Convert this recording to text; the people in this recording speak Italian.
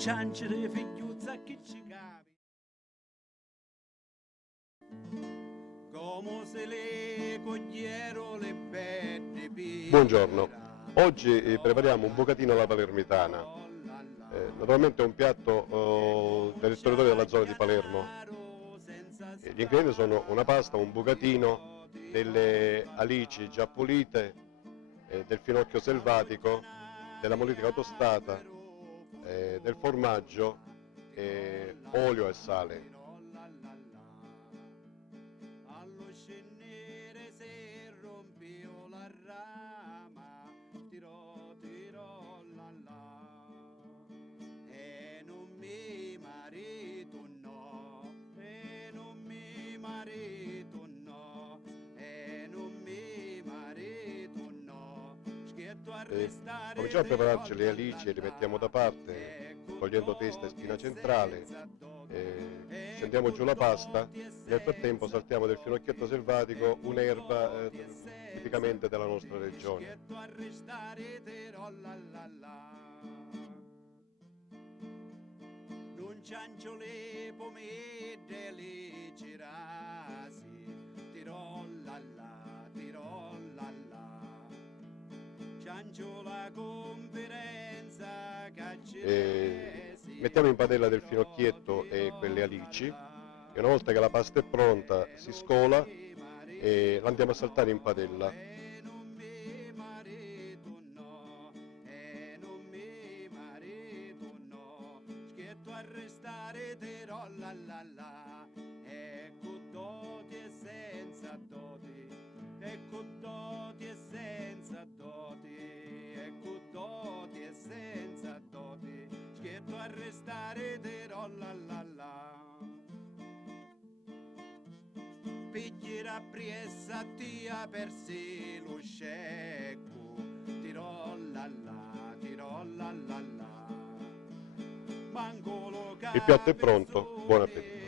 ciancere figliuzza che ci capi. Come se le cogliero le belle pire. Buongiorno, oggi prepariamo un bucatino alla palermitana. Naturalmente è un piatto del territorio della zona di Palermo. Gli ingredienti sono una pasta, un bucatino, delle alici già pulite, del finocchio selvatico, della molitica tostata, del formaggio, olio e sale. Allo scendere se rompio la rama, tirò la la. E non mi marito no, e non mi marito no, e non mi marito no. Schietto a restare. Cominciamo a prepararci le alici e le mettiamo da parte, togliendo testa e spina centrale. Scendiamo giù la pasta, nel frattempo saltiamo del finocchietto selvatico, un'erba tipicamente della nostra regione. Non ciancio le pomette, le girasi, tirò la ciancio la conferenza Mettiamo in padella del finocchietto e quelle alici e una volta che la pasta è pronta si scola e la andiamo a saltare in padella. Ecco doti e senza doti, ecco doti e senza doti, ecco doti e senza doti, schietto a restare terò la. Pigliera priessa tia per sé lo scecco, tirò la. Il piatto è pronto, buon appetito!